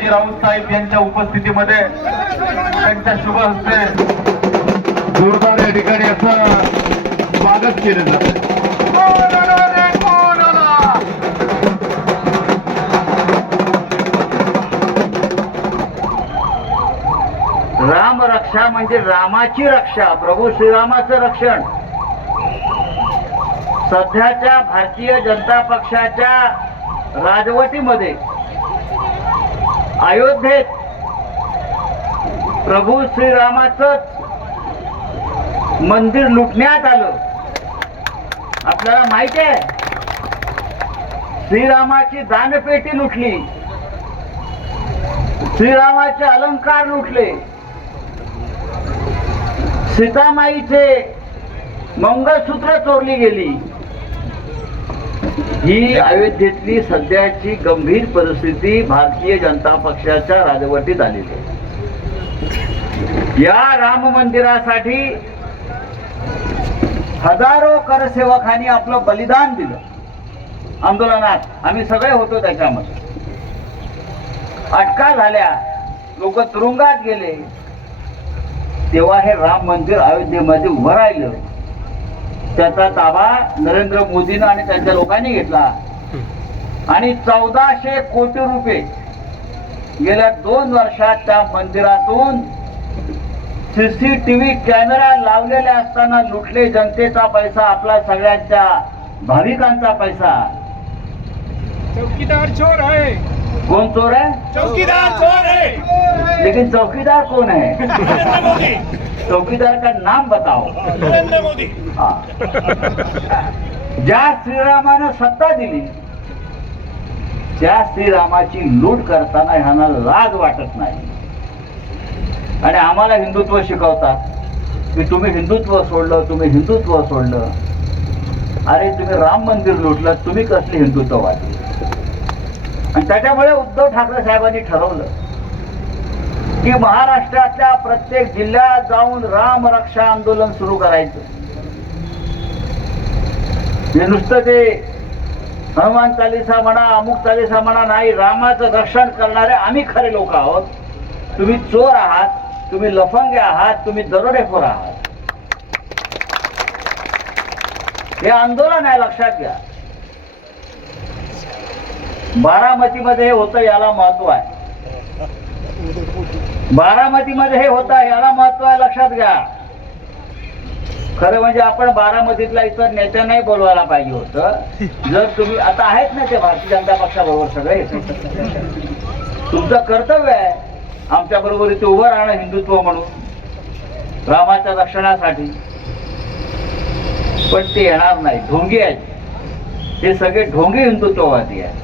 संजयजी राऊत साहेब यांच्या उपस्थितीमध्ये त्यांच्या शुभ हस्ते जोरदार या ठिकाणी असं स्वागत केलं जातं. राम रक्षा म्हणजे रामाची रक्षा, प्रभू श्रीरामाचं रक्षण. सध्याच्या भारतीय जनता पक्षाच्या राजवटीमध्ये अयोध्येत प्रभू श्रीरामाचं मंदिर लुटण्यात आलं. आपल्याला माहिती आहे, श्रीरामाची दानपेटी लुटली, श्रीरामाचे अलंकार लुटले, सीतामाईचे मंगळसूत्र चोरली गेली. ही अयोध्येतली सध्याची गंभीर परिस्थिती भारतीय जनता पक्षाच्या राजवटीत आलेली आहे. या राम मंदिरासाठी हजारो करसेवकांनी आपलं बलिदान दिलं. आंदोलनात आम्ही सगळे होतो त्याच्यामध्ये. अटका झाल्या, लोक तुरुंगात गेले, तेव्हा हे राम मंदिर अयोध्येमध्ये उभं राहिलं. त्याचा ताबा नरेंद्र मोदींनी आणि त्यांच्या लोकांनी घेतला आणि 1400 कोटी रुपये गेल्या 2 वर्षात त्या मंदिरातून सीसीटीव्ही कॅमेरा लावलेले असताना लुटले. जनतेचा पैसा, आपला सगळ्यांच्या भाविकांचा पैसा. चौकीदार चोर है. कौन चोर है? चौकीदार चोर है. लेकिन चौकीदार कौन है? नरेंद्र मोदी. चौकीदार का नाम बताओ. नरेंद्र मोदी. ज्या श्रीरामानं सत्ता दिली त्या श्रीरामाची लूट करताना ह्यांना लाज वाटत नाही. आणि आम्हाला हिंदुत्व शिकवतात की तुम्ही हिंदुत्व सोडलं, तुम्ही हिंदुत्व सोडलं. अरे तुम्ही राम मंदिर लुटलं, तुम्ही कसले हिंदुत्ववादी? आणि त्याच्यामुळे उद्धव ठाकरे साहेबांनी ठरवलं की महाराष्ट्रातल्या प्रत्येक जिल्ह्यात जाऊन राम रक्षा आंदोलन सुरू करायचं. हे नुसतं ते हनुमान चालीसा म्हणा, अमुक चालीसा म्हणा नाही. रामाचं रक्षण करणारे आम्ही खरे लोक आहोत. तुम्ही चोर आहात, तुम्ही लफंगे आहात, तुम्ही दरोडेखोर आहात. हे आंदोलन आहे, लक्षात घ्या. बारामतीमध्ये हे होतं, याला महत्व आहे. बारामतीमध्ये हे होतं, याला महत्व आहे, लक्षात घ्या. खरं म्हणजे आपण बारामतीतला इतर नेत्या नाही बोलवायला पाहिजे होतं. जर तुम्ही आता आहेत ना ते भारतीय जनता पक्षाबरोबर सगळे, तुमचं कर्तव्य आहे आमच्या बरोबर इथे उभं राहणं हिंदुत्व म्हणून, रामाच्या रक्षणासाठी. पण ते येणार नाही, ढोंगी आहेत. हे सगळे ढोंगी हिंदुत्ववादी आहेत.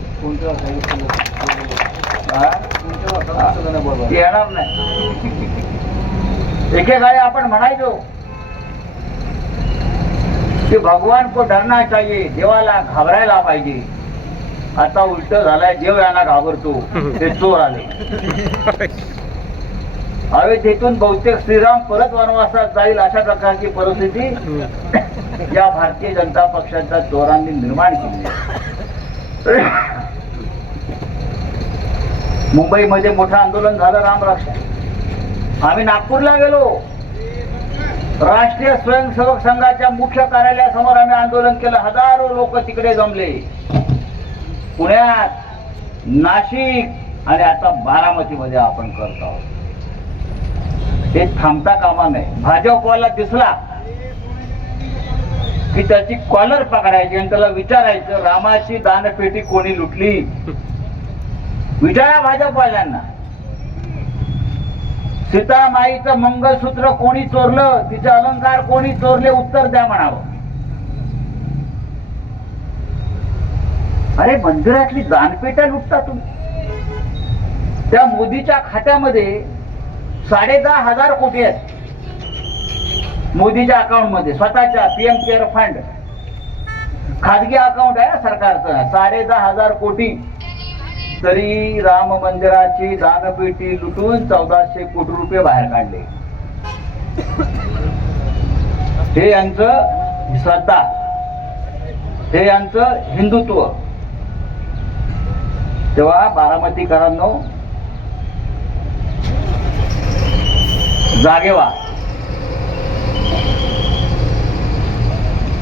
ते येणार नाही. एकेकाळी आपण म्हणायचो की भगवान को डरना चाहिए, देवाला घाबरायला पाहिजे. आता उलट झालाय, देव यांना घाबरतो. ते चोर आले. अयोध्येतून बहुतेक श्रीराम परत वनवासात जाईल अशा प्रकारची परिस्थिती या भारतीय जनता पक्षाच्या चोरांनी निर्माण केली. मुंबईमध्ये मोठं आंदोलन झालं राम रक्षा. आम्ही नागपूरला गेलो. राष्ट्रीय स्वयंसेवक संघाच्या मुख्य कार्यालयासमोर आम्ही आंदोलन केलं. हजारो लोक तिकडे जमले. पुण्यात, नाशिक आणि आता बारामतीमध्ये आपण करत आहोत. हे थांबता कामा नये. भाजपवाला दिसला की त्याची कॉलर पकडायची आणि त्याला विचारायचं रामाची दानपेटी कोणी लुटली. विचारा भाजपवाल्यांना. सीतामाईचं मंगळसूत्र कोणी चोरलं, तिचे अलंकार कोणी चोरले, उत्तर द्या म्हणावं. अरे मंदिरातली दानपेट्या लुटता तुम्ही. त्या मोदीच्या खात्यामध्ये 10,500 कोटी आहेत. मोदीच्या अकाउंट मध्ये, स्वतःच्या पीएम केअर फंड, खाजगी अकाउंट आहे सरकारचं. 10,500 कोटी. तरी राम मंदिराची दानपेटी लुटून 1400 कोटी रुपये बाहेर काढले. हे यांचं श्रद्धा, हे यांचं हिंदुत्व. तेव्हा बारामतीकरांनो, जागे व्हा.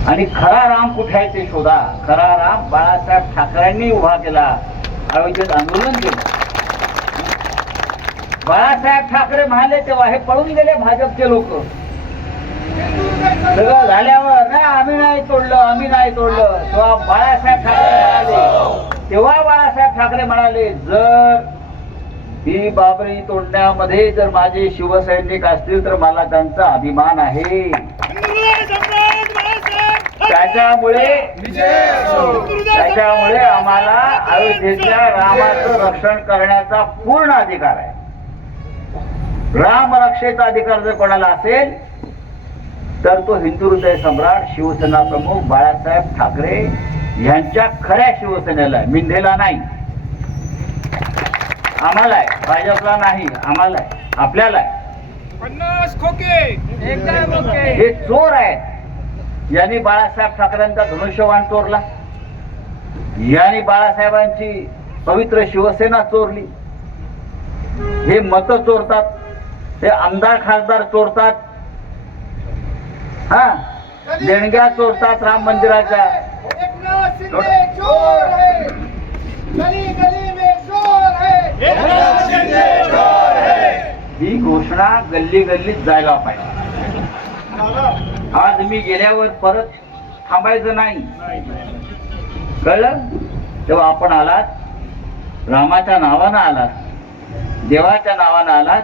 आणि खरा राम कुठे आहे ते शोधा. खरा राम बाळासाहेब ठाकरेंनी उभा केला, अयोध्येत आंदोलन केलं. बाळासाहेब ठाकरे म्हणाले तेव्हा हे पळून गेले भाजपचे लोक. सगळं झाल्यावर ना आम्ही नाही तोडलं तेव्हा बाळासाहेब ठाकरे म्हणाले, बाळासाहेब म्हणाले जर ही बाबरी तोडण्यामध्ये जर माझे शिवसैनिक असतील तर मला त्यांचा अभिमान आहे. त्याच्यामुळे आम्हाला अयोध्येच्या रामाचं रक्षण करण्याचा पूर्ण अधिकार आहे. राम रक्षेचा अधिकार जर कोणाला असेल तर तो हिंदू हृदय सम्राट शिवसेना प्रमुख बाळासाहेब ठाकरे यांच्या खऱ्या शिवसेनेला आहे, मिंढेला नाही. आम्हाला आहे, भाजपला नाही, आम्हाला आहे, आपल्याला आहे. 50 खोके हे चोर आहेत. यांनी बाळासाहेब ठाकरेंचा धनुष्यबाण चोरला, यांनी बाळासाहेबांची पवित्र शिवसेना चोरली. हे मत चोरतात, हे आमदार खासदार चोरतात, हा देणग्या चोरतात राम मंदिराच्या. एकनाथ शिंदे चोर है, गली गली में चोर है, एकनाथ शिंदे चोर है. ही घोषणा गल्ली गल्लीत जायला पाहिजे. आज मी गेल्यावर परत थांबायचं नाही, कळलं? तेव्हा आपण आलात, रामाच्या नावानं आलात, देवाच्या नावानं आलात.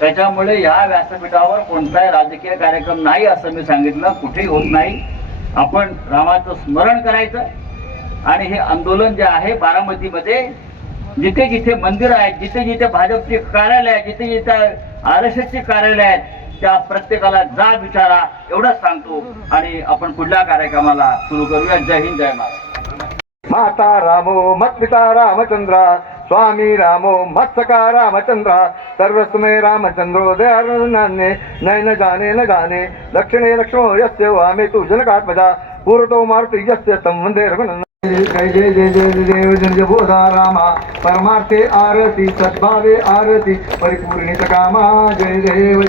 त्याच्यामुळे या व्यासपीठावर कोणताही राजकीय कार्यक्रम नाही असं मी सांगितलं, कुठेही होत नाही. आपण रामाचं स्मरण करायचं आणि हे आंदोलन जे आहे बारामतीमध्ये जिथे जिथे मंदिर आहेत, जिथे जिथे भाजपची कार्यालय आहेत, जिथे जिथे RSSची कार्यालय आहेत, त्या प्रत्येकाला जा विचारा एवढंच सांगतो आणि आपण पुढल्या कार्यक्रमाला सुरू करूया. जय हिंद, जय महाराष्ट्र. माता रामो मत पिता रामचंद्र, स्वामी रामो मत्सका रामचंद्र, सर्वस्मै रामचंद्रो दयार्णन्ये, नयन जाने न जाने, दक्षिणे लक्ष्मो यस्य वामे तु जनकात्मजा, पूर्वतो मारुति यस्य तं वन्दे रघुनन्दनं. जय जय जय जय देव जय बोधा रामा, परमार्थे आरती सद्भावे आरती, परिपूर्णित कामा. जय देव.